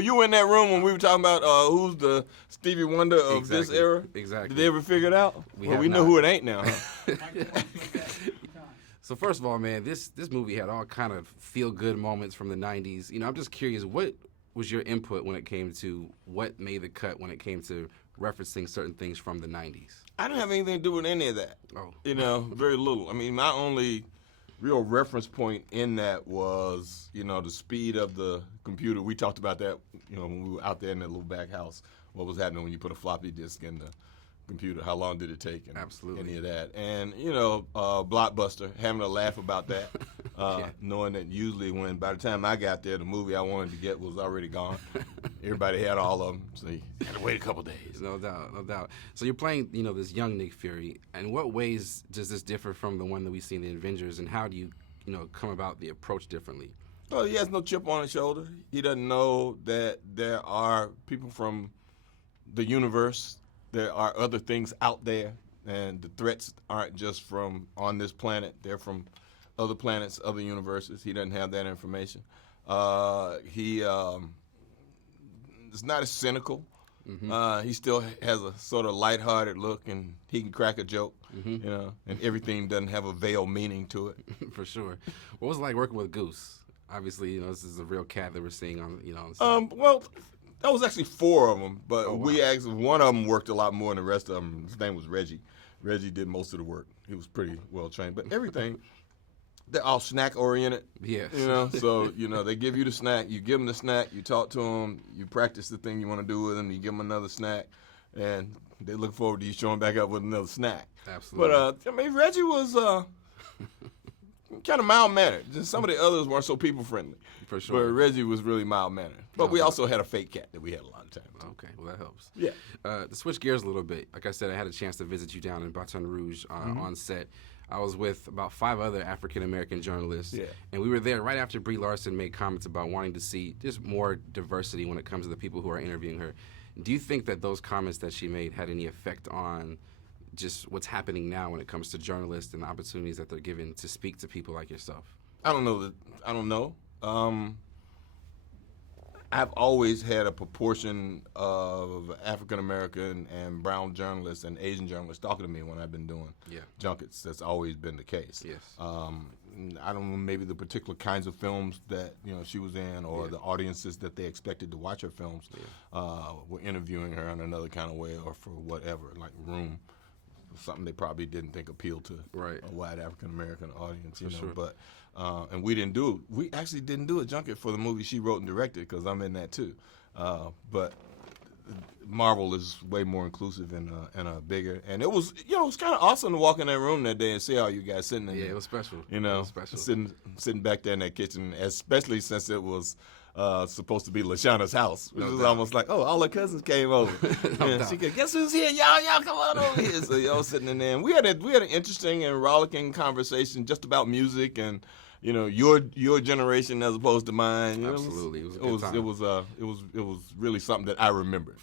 you were in that room when we were talking about who's the Stevie Wonder of this era? Exactly. Did they ever figure it out? We know who it ain't now. Huh? So first of all, man, this movie had all kind of feel-good moments from the 90s. I'm just curious, what was your input when it came to what made the cut when it came to referencing certain things from the 90s? I didn't have anything to do with any of that. Oh. Very little. I mean, my only real reference point in that was, the speed of the computer. We talked about that, when we were out there in that little back house. What was happening when you put a floppy disk in the computer? How long did it take? And Absolutely. Any of that. And, Blockbuster, having a laugh about that, knowing that usually by the time I got there, the movie I wanted to get was already gone. Everybody had all of them, so you had to wait a couple days. No doubt. So you're playing, this young Nick Fury. In what ways does this differ from the one that we see in the Avengers, and how do you, come about the approach differently? Well, he has no chip on his shoulder. He doesn't know that there are people from the universe. There are other things out there, and the threats aren't just from on this planet. They're from other planets, other universes. He doesn't have that information. He is not as cynical. Mm-hmm. He still has a sort of lighthearted look, and he can crack a joke, and everything doesn't have a veiled meaning to it. For sure. What was it like working with Goose? Obviously, this is a real cat that we're seeing on, Well, that was actually 4 of them, but wow. we actually, one of them worked a lot more than the rest of them. His name was Reggie. Reggie did most of the work. He was pretty well trained, but everything, they're all snack oriented. Yes. So, they give you the snack, you give them the snack, you talk to them, you practice the thing you want to do with them, you give them another snack, and they look forward to you showing back up with another snack. Absolutely. But, Reggie was kind of mild-mannered. Just some of the others weren't so people-friendly. For sure. But Reggie was really mild-mannered. But we also had a fake cat that we had a lot of time. Okay, well, that helps. Yeah. To switch gears a little bit, like I said, I had a chance to visit you down in Baton Rouge on set. I was with about 5 other African-American journalists, and we were there right after Brie Larson made comments about wanting to see just more diversity when it comes to the people who are interviewing her. Do you think that those comments that she made had any effect on just what's happening now when it comes to journalists and the opportunities that they're given to speak to people like yourself? I don't know. I've always had a proportion of African-American and brown journalists and Asian journalists talking to me when I've been doing junkets. That's always been the case. Yes. I don't know, maybe the particular kinds of films that she was in, or the audiences that they expected to watch her films were interviewing her in another kind of way, or for whatever, like Room. Something they probably didn't think appealed to a wide African-American audience, Sure. But and we actually didn't do a junket for the movie she wrote and directed, because I'm in that too. But Marvel is way more inclusive and bigger, and it was it was kind of awesome to walk in that room that day and see all you guys sitting in there. Yeah, it was special. It was special. Sitting back there in that kitchen, especially since it was supposed to be LaShawna's house, which was almost like, all her cousins came over. She could, guess who's here? Y'all come on over here. So y'all sitting in there, and we had an interesting and rollicking conversation just about music and your generation as opposed to mine. Absolutely, it was a good time. It was really something that I remembered.